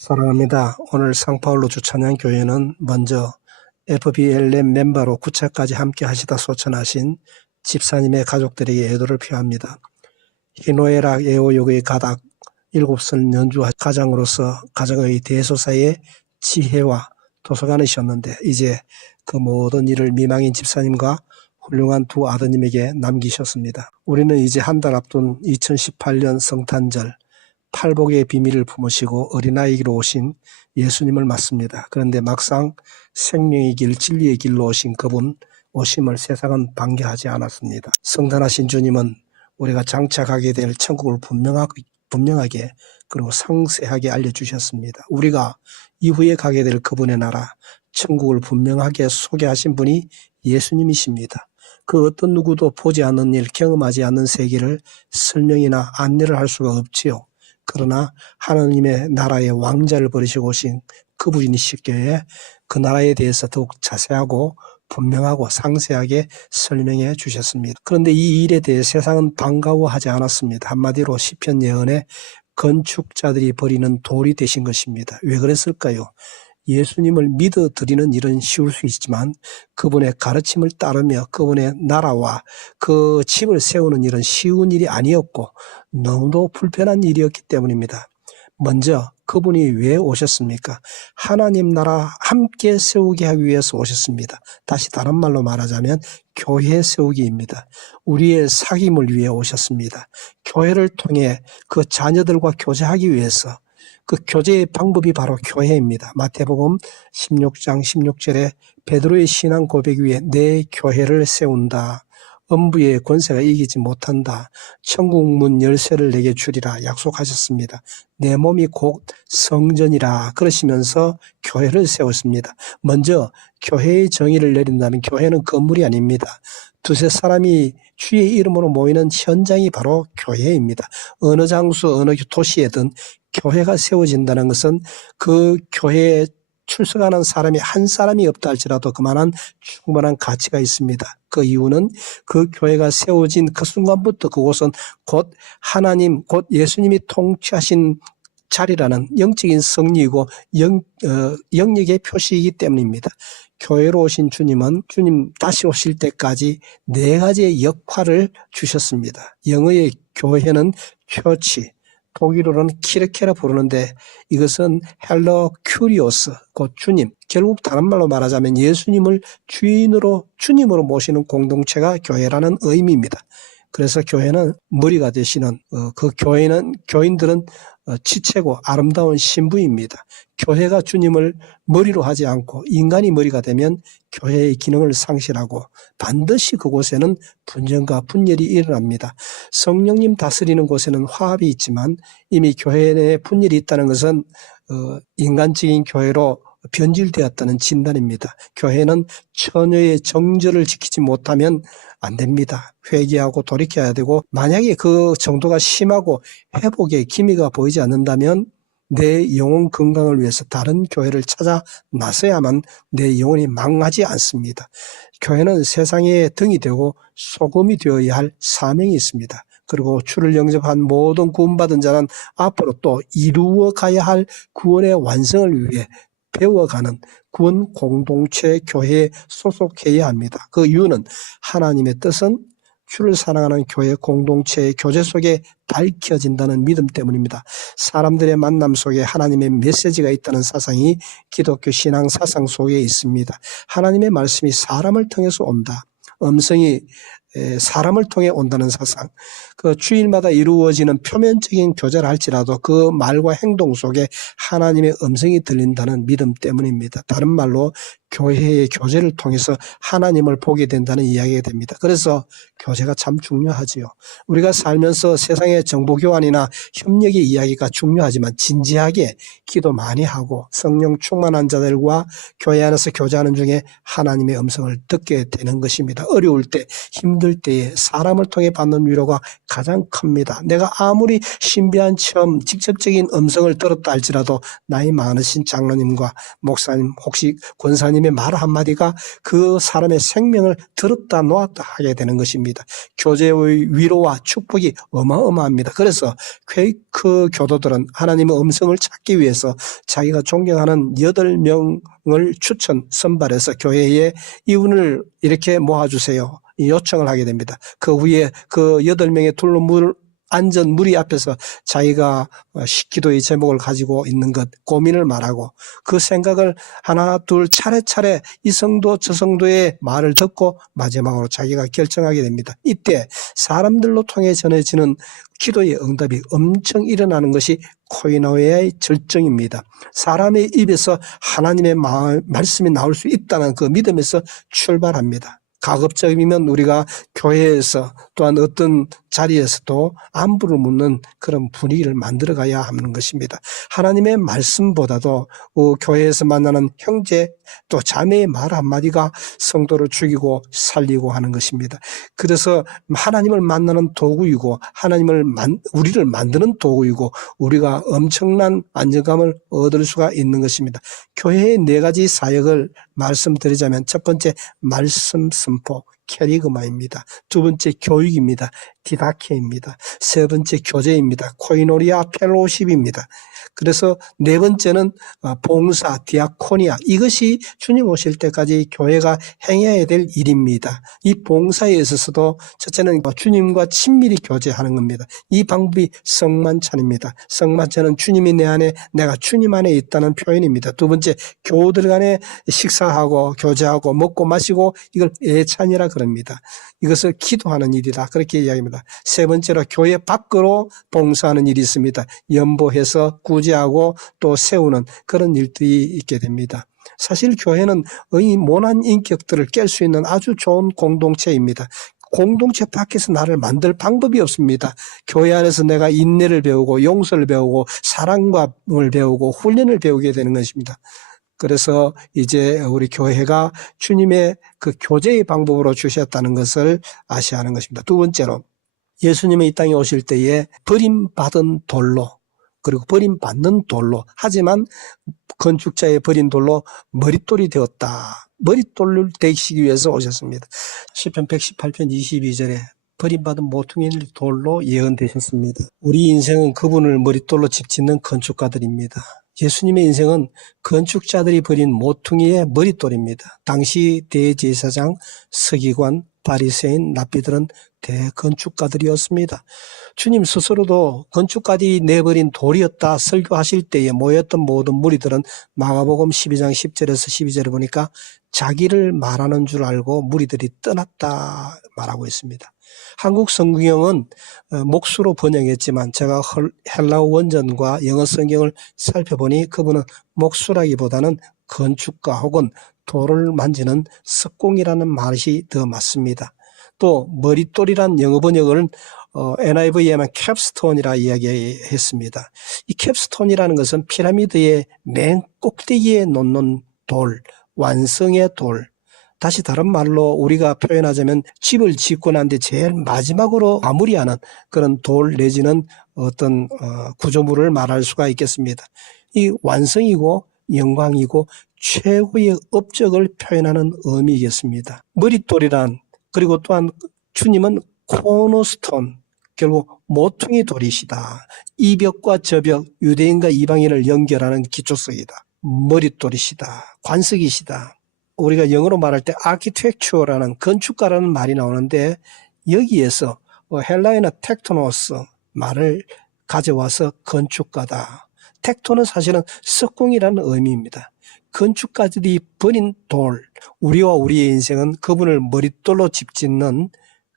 사랑합니다. 오늘 상파울로 주찬양교회는 먼저 FBLM 멤버로 구차까지 함께 하시다 소천하신 집사님의 가족들에게 애도를 표합니다. 희노애락 애호욕의 가닥 7선 연주 가장으로서 가정의 대소사의 지혜와 도서관이셨는데 이제 그 모든 일을 미망인 집사님과 훌륭한 두 아드님에게 남기셨습니다. 우리는 이제 한 달 앞둔 2018년 성탄절 팔복의 비밀을 품으시고 어린아이로 오신 예수님을 맞습니다. 그런데 막상 생명의 길, 진리의 길로 오신 그분 오심을 세상은 반겨하지 않았습니다. 성탄하신 주님은 우리가 장차 가게 될 천국을 분명하게 그리고 상세하게 알려주셨습니다. 우리가 이후에 가게 될 그분의 나라, 천국을 분명하게 소개하신 분이 예수님이십니다. 그 어떤 누구도 보지 않는 일, 경험하지 않는 세계를 설명이나 안내를 할 수가 없지요. 그러나 하나님의 나라의 왕자를 버리시고 오신 그분이시기에 그 나라에 대해서 더욱 자세하고 분명하고 상세하게 설명해 주셨습니다. 그런데 이 일에 대해 세상은 반가워하지 않았습니다. 한마디로 시편 예언에 건축자들이 버리는 돌이 되신 것입니다. 왜 그랬을까요? 예수님을 믿어드리는 일은 쉬울 수 있지만 그분의 가르침을 따르며 그분의 나라와 그 집을 세우는 일은 쉬운 일이 아니었고 너무도 불편한 일이었기 때문입니다. 먼저 그분이 왜 오셨습니까? 하나님 나라 함께 세우게 하기 위해서 오셨습니다. 다시 다른 말로 말하자면 교회 세우기입니다. 우리의 사귐을 위해 오셨습니다. 교회를 통해 그 자녀들과 교제하기 위해서 그 교제의 방법이 바로 교회입니다. 마태복음 16장 16절에 베드로의 신앙 고백 위에 내 교회를 세운다. 음부의 권세가 이기지 못한다. 천국 문 열쇠를 내게 주리라 약속하셨습니다. 내 몸이 곧 성전이라 그러시면서 교회를 세웠습니다. 먼저 교회의 정의를 내린다면 교회는 건물이 아닙니다. 두세 사람이 주의 이름으로 모이는 현장이 바로 교회입니다. 어느 장소 어느 도시에든 교회가 세워진다는 것은 그 교회에 출석하는 사람이 한 사람이 없다 할지라도 그만한 충분한 가치가 있습니다. 그 이유는 그 교회가 세워진 그 순간부터 그곳은 곧 하나님, 곧 예수님이 통치하신 자리라는 영적인 승리이고 영역의 표시이기 때문입니다. 교회로 오신 주님은 주님 다시 오실 때까지 4가지의 역할을 주셨습니다. 영어의 교회는 처치, 독일어로는 키르케라 부르는데 이것은 헬러 큐리오스, 곧 주님. 결국 다른 말로 말하자면 예수님을 주님으로 모시는 공동체가 교회라는 의미입니다. 그래서 교회는 머리가 되시는 그 교인들은 지체고 아름다운 신부입니다. 교회가 주님을 머리로 하지 않고 인간이 머리가 되면 교회의 기능을 상실하고 반드시 그곳에는 분쟁과 분열이 일어납니다. 성령님 다스리는 곳에는 화합이 있지만 이미 교회 내에 분열이 있다는 것은 인간적인 교회로 변질되었다는 진단입니다. 교회는 처녀의 정절을 지키지 못하면 안 됩니다. 회개하고 돌이켜야 되고 만약에 그 정도가 심하고 회복의 기미가 보이지 않는다면 내 영혼 건강을 위해서 다른 교회를 찾아 나서야만 내 영혼이 망하지 않습니다. 교회는 세상의 등이 되고 소금이 되어야 할 사명이 있습니다. 그리고 주를 영접한 모든 구원받은 자는 앞으로 또 이루어 가야 할 구원의 완성을 위해 배워가는 구원 공동체 교회에 소속해야 합니다. 그 이유는 하나님의 뜻은 주를 사랑하는 교회 공동체의 교제 속에 밝혀진다는 믿음 때문입니다. 사람들의 만남 속에 하나님의 메시지가 있다는 사상이 기독교 신앙 사상 속에 있습니다. 하나님의 말씀이 사람을 통해서 온다. 음성이 사람을 통해 온다는 사상. 그 주일마다 이루어지는 표면적인 교제를 할지라도 그 말과 행동 속에 하나님의 음성이 들린다는 믿음 때문입니다. 다른 말로 교회의 교제를 통해서 하나님을 보게 된다는 이야기가 됩니다. 그래서 교제가 참 중요하지요. 우리가 살면서 세상의 정보교환이나 협력의 이야기가 중요하지만 진지하게 기도 많이 하고 성령 충만한 자들과 교회 안에서 교제하는 중에 하나님의 음성을 듣게 되는 것입니다. 어려울 때, 힘들 힘들 때에 사람을 통해 받는 위로가 가장 큽니다. 내가 아무리 신비한 체험, 직접적인 음성을 들었다 할지라도 나이 많으신 장로님과 목사님, 혹시 권사님의 말 한마디가 그 사람의 생명을 들었다 놓았다 하게 되는 것입니다. 교제의 위로와 축복이 어마어마합니다. 그래서 퀘이크 교도들은 하나님의 음성을 찾기 위해서 자기가 존경하는 8명을 선발해서 교회에 이분을 이렇게 모아주세요. 요청을 하게 됩니다. 그 후에 그 8명의 앉은 무리 앞에서 자기가 기도의 제목을 가지고 있는 것, 고민을 말하고 그 생각을 하나 둘 차례차례 이 성도 저 성도의 말을 듣고 마지막으로 자기가 결정하게 됩니다. 이때 사람들로 통해 전해지는 기도의 응답이 엄청 일어나는 것이 코이노의 절정입니다. 사람의 입에서 하나님의 말씀이 나올 수 있다는 그 믿음에서 출발합니다. 가급적이면 우리가 교회에서 또한 어떤 자리에서도 안부를 묻는 그런 분위기를 만들어가야 하는 것입니다. 하나님의 말씀보다도 교회에서 만나는 형제 또 자매의 말 한마디가 성도를 죽이고 살리고 하는 것입니다. 그래서 하나님을 만나는 도구이고 우리를 만드는 도구이고 우리가 엄청난 안정감을 얻을 수가 있는 것입니다. 교회의 4가지 사역을 말씀드리자면 첫 번째 말씀 선포 캐리그마입니다. 두 번째 교육입니다. 디다케입니다. 세 번째 교제입니다. 코이노리아 펠로십입니다. 그래서 4번째는 봉사, 디아코니아, 이것이 주님 오실 때까지 교회가 행해야 될 일입니다. 이 봉사에 있어서도 첫째는 주님과 친밀히 교제하는 겁니다. 이 방법이 성만찬입니다. 성만찬은 주님이 내 안에 내가 주님 안에 있다는 표현입니다. 두 번째 교우들 간에 식사하고 교제하고 먹고 마시고 이걸 예찬이라 그럽니다. 이것을 기도하는 일이다 그렇게 이야기합니다. 세 번째로 교회 밖으로 봉사하는 일이 있습니다. 연보해서 구제하고 또 세우는 그런 일들이 있게 됩니다. 사실 교회는 이 모난 인격들을 깰 수 있는 아주 좋은 공동체입니다. 공동체 밖에서 나를 만들 방법이 없습니다. 교회 안에서 내가 인내를 배우고 용서를 배우고 사랑을 배우고 훈련을 배우게 되는 것입니다. 그래서 이제 우리 교회가 주님의 그 교제의 방법으로 주셨다는 것을 아셔야 하는 것입니다. 두 번째로 예수님이 이 땅에 오실 때에 버림받은 돌로 그리고 버림받는 돌로 하지만 건축자의 버린 돌로 머릿돌이 되었다. 머릿돌을 되시기 위해서 오셨습니다. 시편 118편 22절에 버림받은 모퉁이 돌로 예언되셨습니다. 우리 인생은 그분을 머릿돌로 집짓는 건축가들입니다. 예수님의 인생은 건축자들이 버린 모퉁이의 머릿돌입니다. 당시 대제사장, 서기관, 바리새인, 랍비들은 대건축가들이었습니다. 주님 스스로도 건축가들이 내버린 돌이었다 설교하실 때에 모였던 모든 무리들은 마가복음 12장 10절에서 12절에 보니까 자기를 말하는 줄 알고 무리들이 떠났다 말하고 있습니다. 한국 성경은 목수로 번역했지만 제가 헬라어 원전과 영어 성경을 살펴보니 그분은 목수라기보다는 건축가 혹은 돌을 만지는 석공이라는 말이 더 맞습니다. 또 머릿돌이란 영어 번역을 NIV에 하면 캡스톤이라 이야기했습니다. 이 캡스톤이라는 것은 피라미드의 맨 꼭대기에 놓는 돌, 완성의 돌. 다시 다른 말로 우리가 표현하자면 집을 짓고 난 뒤 제일 마지막으로 마무리하는 그런 돌 내지는 어떤 구조물을 말할 수가 있겠습니다. 이 완성이고 영광이고 최고의 업적을 표현하는 의미이겠습니다. 머릿돌이란 그리고 또한 주님은 코너스톤 결국 모퉁이 돌이시다. 이 벽과 저 벽 유대인과 이방인을 연결하는 기초석이다. 머릿돌이시다. 관석이시다. 우리가 영어로 말할 때 아키텍처라는 건축가라는 말이 나오는데 여기에서 헬라어나 텍토노스 말을 가져와서 건축가다. 텍토는 사실은 석공이라는 의미입니다. 건축가들이 버린 돌, 우리와 우리의 인생은 그분을 머릿돌로 집짓는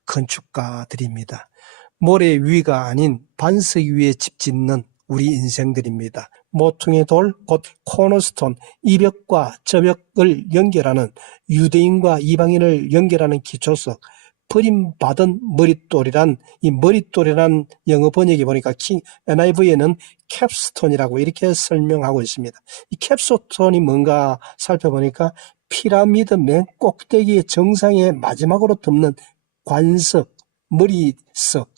건축가들입니다. 모래 위가 아닌 반석 위에 집짓는 우리 인생들입니다. 모퉁이 돌, 곧 코너스톤, 이 벽과 저 벽을 연결하는 유대인과 이방인을 연결하는 기초석, 버림받은 머릿돌이란 이 머릿돌이란 영어 번역에 보니까 NIV에는 캡스톤이라고 이렇게 설명하고 있습니다. 이 캡스톤이 뭔가 살펴보니까 피라미드 맨 꼭대기의 정상에 마지막으로 덮는 관석, 머리석,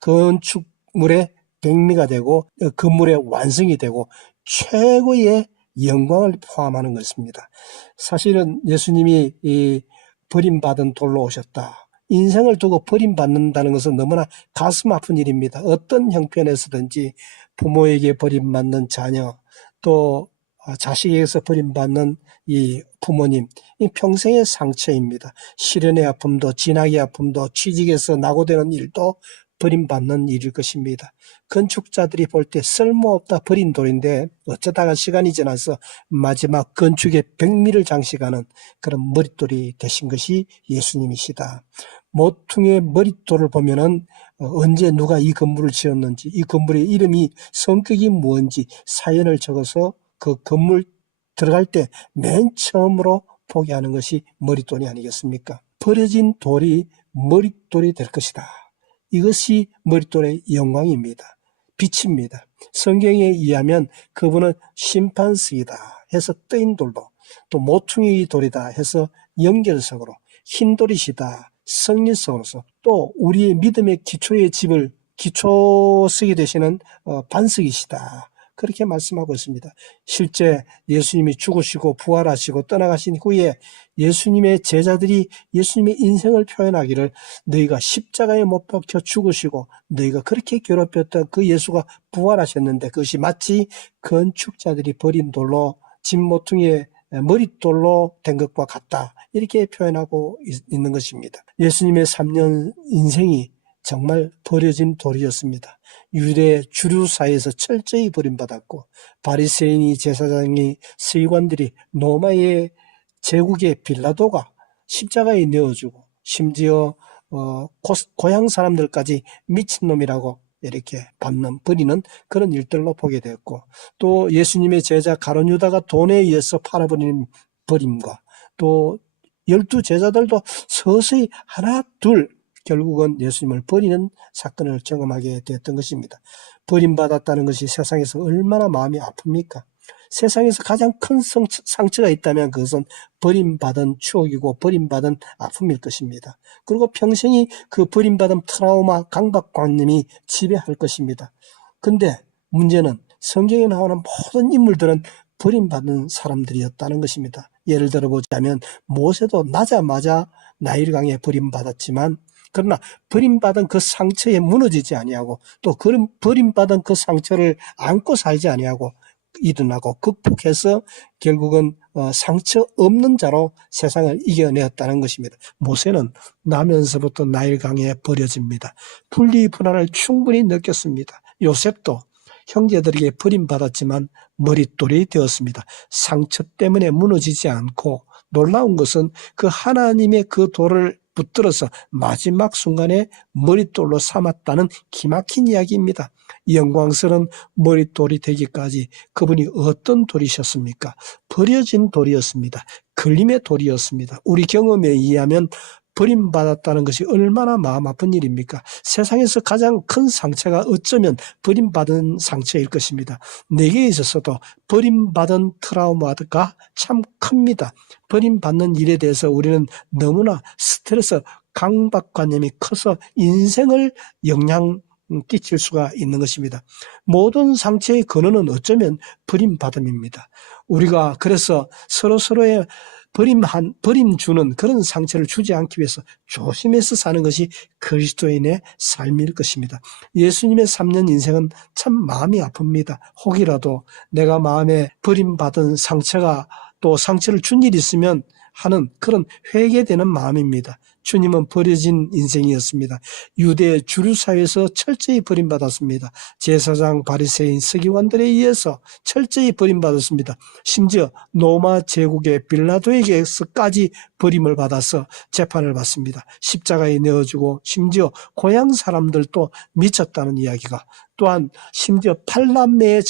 건축물의 백미가 되고 건물의 완성이 되고 최고의 영광을 포함하는 것입니다. 사실은 예수님이 이 버림받은 돌로 오셨다. 인생을 두고 버림받는다는 것은 너무나 가슴 아픈 일입니다. 어떤 형편에서든지 부모에게 버림받는 자녀, 또 자식에게서 버림받는 이 부모님, 이 평생의 상처입니다. 실연의 아픔도, 진학의 아픔도, 취직에서 낙오되는 일도 버림받는 일일 것입니다. 건축자들이 볼 때 쓸모없다 버린 돌인데 어쩌다가 시간이 지나서 마지막 건축의 백미를 장식하는 그런 머릿돌이 되신 것이 예수님이시다. 모퉁이의 머릿돌을 보면은 언제 누가 이 건물을 지었는지, 이 건물의 이름이, 성격이 무엇인지 사연을 적어서 그 건물 들어갈 때 맨 처음으로 보게 하는 것이 머릿돌이 아니겠습니까? 버려진 돌이 머릿돌이 될 것이다. 이것이 머릿돌의 영광입니다. 빛입니다. 성경에 의하면 그분은 심판석이다 해서 뜨인 돌로, 또 모퉁이 돌이다 해서 연결석으로, 흰돌이시다 성리석으로서, 또 우리의 믿음의 기초의 집을 기초석이 되시는 반석이시다. 그렇게 말씀하고 있습니다. 실제 예수님이 죽으시고 부활하시고 떠나가신 후에 예수님의 제자들이 예수님의 인생을 표현하기를, 너희가 십자가에 못 박혀 죽으시고 너희가 그렇게 괴롭혔던 그 예수가 부활하셨는데 그것이 마치 건축자들이 버린 돌로, 진모퉁이의 머릿돌로 된 것과 같다. 이렇게 표현하고 있는 것입니다. 예수님의 3년 인생이 정말 버려진 돌이었습니다. 유대 주류 사회에서 철저히 버림받았고, 바리새인이, 제사장이, 서기관들이, 로마의 제국의 빌라도가 십자가에 내어주고, 심지어 고향 사람들까지 미친놈이라고 이렇게 버리는 그런 일들로 보게 되었고, 또 예수님의 제자 가룟 유다가 돈에 의해서 팔아버리는 버림과, 또 12제자들도 서서히 하나 둘 결국은 예수님을 버리는 사건을 경험하게 되었던 것입니다. 버림받았다는 것이 세상에서 얼마나 마음이 아픕니까? 세상에서 가장 큰 상처가 있다면 그것은 버림받은 추억이고 버림받은 아픔일 것입니다. 그리고 평생이 그 버림받은 트라우마, 강박관념이 지배할 것입니다. 근데 문제는 성경에 나오는 모든 인물들은 버림받은 사람들이었다는 것입니다. 예를 들어보자면 모세도 나자마자 나일강에 버림받았지만, 그러나 버림받은 그 상처에 무너지지 아니하고, 또 그런 버림받은 그 상처를 안고 살지 아니하고 일어나고 극복해서 결국은 상처 없는 자로 세상을 이겨내었다는 것입니다. 모세는 나면서부터 나일강에 버려집니다. 분리불안을 충분히 느꼈습니다. 요셉도 형제들에게 버림받았지만 머릿돌이 되었습니다. 상처 때문에 무너지지 않고, 놀라운 것은 그 하나님의 그 돌을 붙들어서 마지막 순간에 머릿돌로 삼았다는 기막힌 이야기입니다. 영광스러운 머릿돌이 되기까지 그분이 어떤 돌이셨습니까? 버려진 돌이었습니다. 걸림의 돌이었습니다. 우리 경험에 의하면 버림받았다는 것이 얼마나 마음 아픈 일입니까? 세상에서 가장 큰 상처가 어쩌면 버림받은 상처일 것입니다. 내게 있어서도 버림받은 트라우마가 참 큽니다. 버림받는 일에 대해서 우리는 너무나 스트레스, 강박관념이 커서 인생을 영향 끼칠 수가 있는 것입니다. 모든 상처의 근원은 어쩌면 버림받음입니다. 우리가 그래서 서로서로의 버림 주는 그런 상처를 주지 않기 위해서 조심해서 사는 것이 그리스도인의 삶일 것입니다. 예수님의 3년 인생은 참 마음이 아픕니다. 혹이라도 내가 마음에 버림받은 상처가, 또 상처를 준 일이 있으면 하는 그런 회개되는 마음입니다. 주님은 버려진 인생이었습니다. 유대 주류 사회에서 철저히 버림받았습니다. 제사장, 바리새인, 서기관들에 의해서 철저히 버림받았습니다. 심지어 로마 제국의 빌라도에게서까지 버림을 받아서 재판을 받습니다. 십자가에 내어주고, 심지어 고향 사람들도 미쳤다는 이야기가, 또한 심지어 8남매의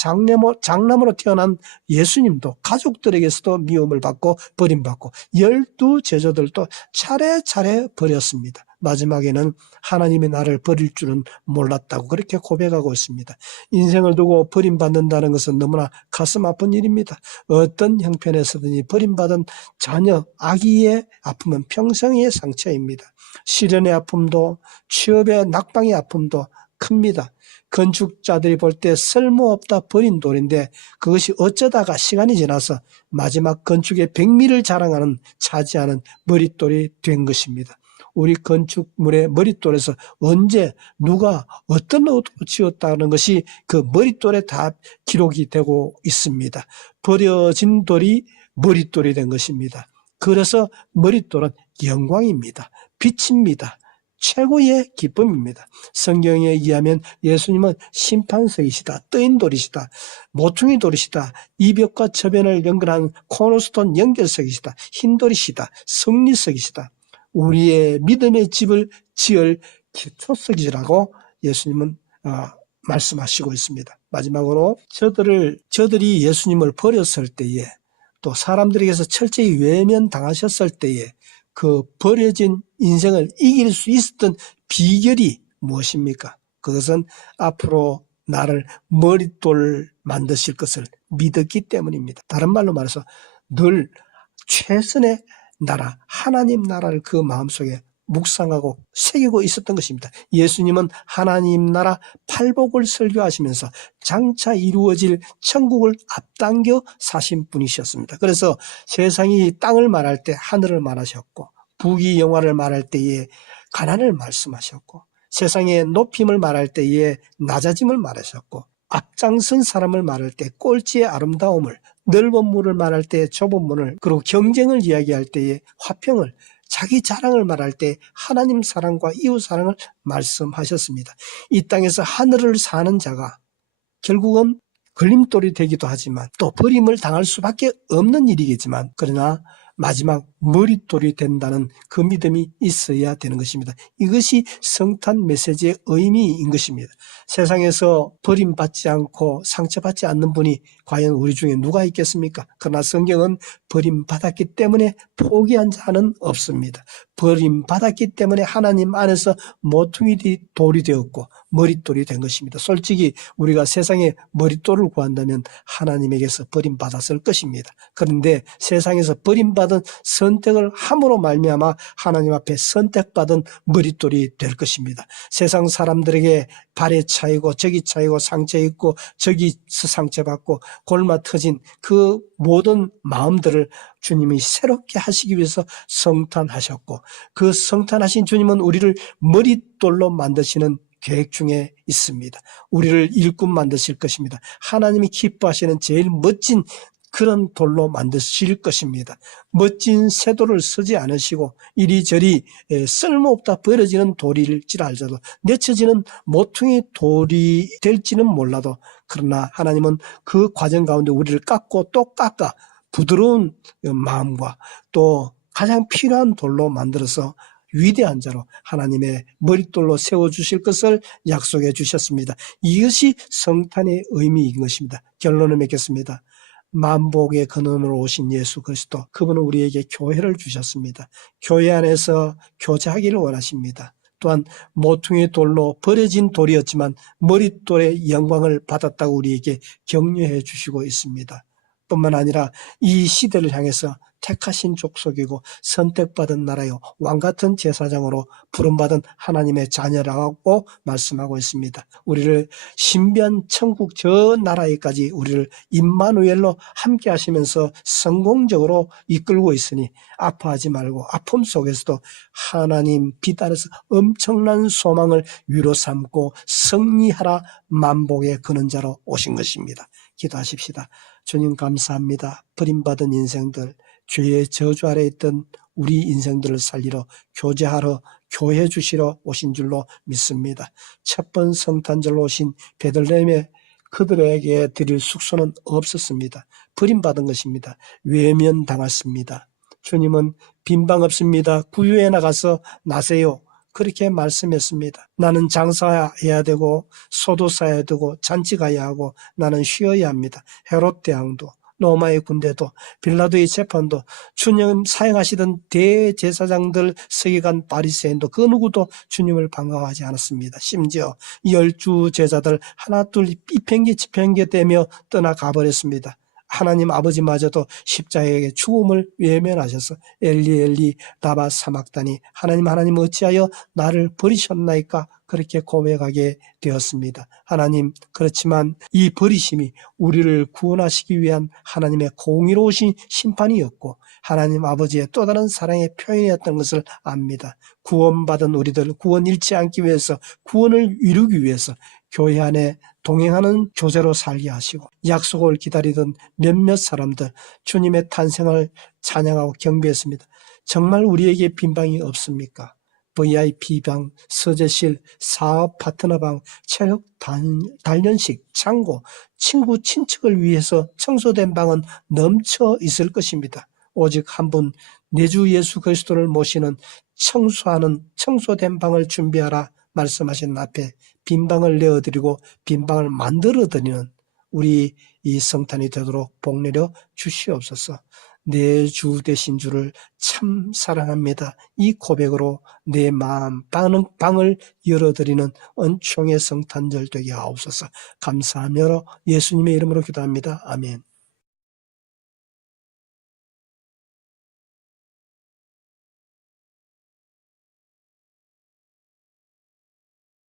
장남으로 태어난 예수님도 가족들에게서도 미움을 받고 버림받고 12제자들도 차례차례 버렸습니다. 마지막에는 하나님이 나를 버릴 줄은 몰랐다고 그렇게 고백하고 있습니다. 인생을 두고 버림받는다는 것은 너무나 가슴 아픈 일입니다. 어떤 형편에서든지 버림받은 자녀, 아기의 아픔은 평생의 상처입니다. 시련의 아픔도 취업의 낙방의 아픔도 큽니다. 건축자들이 볼 때 쓸모없다 버린 돌인데 그것이 어쩌다가 시간이 지나서 마지막 건축의 백미를 자랑하는 차지하는 머릿돌이 된 것입니다. 우리 건축물의 머릿돌에서 언제 누가 어떤 의도로 지었다는 것이 그 머릿돌에 다 기록이 되고 있습니다. 버려진 돌이 머릿돌이 된 것입니다. 그래서 머릿돌은 영광입니다. 빛입니다. 최고의 기쁨입니다. 성경에 의하면 예수님은 심판석이시다, 뜨인 돌이시다, 모퉁이 돌이시다, 이벽과 저변을 연결하는 코너스톤 연결석이시다, 흰 돌이시다, 승리석이시다, 우리의 믿음의 집을 지을 기초석이라고 예수님은 말씀하시고 있습니다. 마지막으로 저들이 예수님을 버렸을 때에 또 사람들에게서 철저히 외면당하셨을 때에 그 버려진 인생을 이길 수 있었던 비결이 무엇입니까? 그것은 앞으로 나를 머릿돌 만드실 것을 믿었기 때문입니다. 다른 말로 말해서 늘 최선의 나라, 하나님 나라를 그 마음속에 묵상하고 새기고 있었던 것입니다. 예수님은 하나님 나라 팔복을 설교하시면서 장차 이루어질 천국을 앞당겨 사신 분이셨습니다. 그래서 세상이 땅을 말할 때 하늘을 말하셨고, 부귀영화를 말할 때에 가난을 말씀하셨고, 세상의 높임을 말할 때에 낮아짐을 말하셨고, 앞장선 사람을 말할 때 꼴찌의 아름다움을, 넓은 문을 말할 때 좁은 문을, 그리고 경쟁을 이야기할 때에 화평을, 자기 자랑을 말할 때 하나님 사랑과 이웃 사랑을 말씀하셨습니다. 이 땅에서 하늘을 사는 자가 결국은 걸림돌이 되기도 하지만 또 버림을 당할 수밖에 없는 일이겠지만, 그러나 마지막 머릿돌이 된다는 그 믿음이 있어야 되는 것입니다. 이것이 성탄 메시지의 의미인 것입니다. 세상에서 버림받지 않고 상처받지 않는 분이 과연 우리 중에 누가 있겠습니까? 그러나 성경은 버림받았기 때문에 포기한 자는 없습니다. 버림받았기 때문에 하나님 안에서 모퉁이 돌이 되었고 머릿돌이 된 것입니다. 솔직히 우리가 세상에 머릿돌을 구한다면 하나님에게서 버림받았을 것입니다. 그런데 세상에서 버림받은 선택을 함으로 말미암아 하나님 앞에 선택받은 머릿돌이 될 것입니다. 세상 사람들에게 발에 차이고 저기 차이고 상처 있고 저기 상처받고 골마 터진 그 모든 마음들을 주님이 새롭게 하시기 위해서 성탄하셨고, 그 성탄하신 주님은 우리를 머릿돌로 만드시는 계획 중에 있습니다. 우리를 일꾼 만드실 것입니다. 하나님이 기뻐하시는 제일 멋진 그런 돌로 만드실 것입니다. 멋진 쇠돌을 쓰지 않으시고 이리저리 쓸모없다 버려지는 돌일지라도 내쳐지는 모퉁이 돌이 될지는 몰라도, 그러나 하나님은 그 과정 가운데 우리를 깎고 또 깎아 부드러운 마음과 또 가장 필요한 돌로 만들어서 위대한 자로 하나님의 머릿돌로 세워주실 것을 약속해 주셨습니다. 이것이 성탄의 의미인 것입니다. 결론을 맺겠습니다. 만복의 근원으로 오신 예수 그리스도, 그분은 우리에게 교회를 주셨습니다. 교회 안에서 교제하기를 원하십니다. 또한 모퉁이 돌로 버려진 돌이었지만 머릿돌의 영광을 받았다고 우리에게 격려해 주시고 있습니다. 뿐만 아니라 이 시대를 향해서 택하신 족속이고 선택받은 나라요 왕같은 제사장으로 부름받은 하나님의 자녀라고 말씀하고 있습니다. 우리를 신비한 천국 저 나라에까지 우리를 임마누엘로 함께 하시면서 성공적으로 이끌고 있으니 아파하지 말고 아픔 속에서도 하나님 빛 안에서 엄청난 소망을 위로 삼고 승리하라 만복의 근원자로 오신 것입니다. 기도하십시다. 주님 감사합니다. 버림받은 인생들, 죄의 저주 아래 있던 우리 인생들을 살리러 교제하러 교회 주시러 오신 줄로 믿습니다. 첫 번 성탄절로 오신 베들레헴에 그들에게 드릴 숙소는 없었습니다. 버림받은 것입니다. 외면당했습니다. 주님은 빈방 없습니다. 구유에 나가서 나세요. 그렇게 말씀했습니다. 나는 장사해야 되고 소도 사야 되고 잔치 가야 하고 나는 쉬어야 합니다. 헤롯 대왕도 로마의 군대도 빌라도의 재판도 주님 사용하시던 대제사장들 서기관 바리새인도 그 누구도 주님을 반가워하지 않았습니다. 심지어 12 제자들 하나 둘 입행기 지팽개 되며 떠나가 버렸습니다. 하나님 아버지마저도 십자가의 죽음을 외면하셔서 엘리 엘리 라마 사막다니 하나님 어찌하여 나를 버리셨나이까 그렇게 고백하게 되었습니다. 하나님, 그렇지만 이 버리심이 우리를 구원하시기 위한 하나님의 공의로우신 심판이었고 하나님 아버지의 또 다른 사랑의 표현이었던 것을 압니다. 구원받은 우리들 구원 잃지 않기 위해서, 구원을 이루기 위해서 교회 안에 동행하는 교제로 살게 하시고 약속을 기다리던 몇몇 사람들 주님의 탄생을 찬양하고 경배했습니다. 정말 우리에게 빈방이 없습니까? VIP방, 서재실, 사업 파트너방, 체육 단련식, 창고, 친구 친척을 위해서 청소된 방은 넘쳐 있을 것입니다. 오직 한 분 내 주 예수 그리스도를 모시는 청소하는 청소된 방을 준비하라 말씀하신 앞에 빈 방을 내어드리고 빈 방을 만들어드리는 우리 이 성탄이 되도록 복내려 주시옵소서. 내 주 되신 주를 참 사랑합니다. 이 고백으로 내 마음 방을 열어드리는 은총의 성탄절 되게 하옵소서. 감사하며 예수님의 이름으로 기도합니다. 아멘.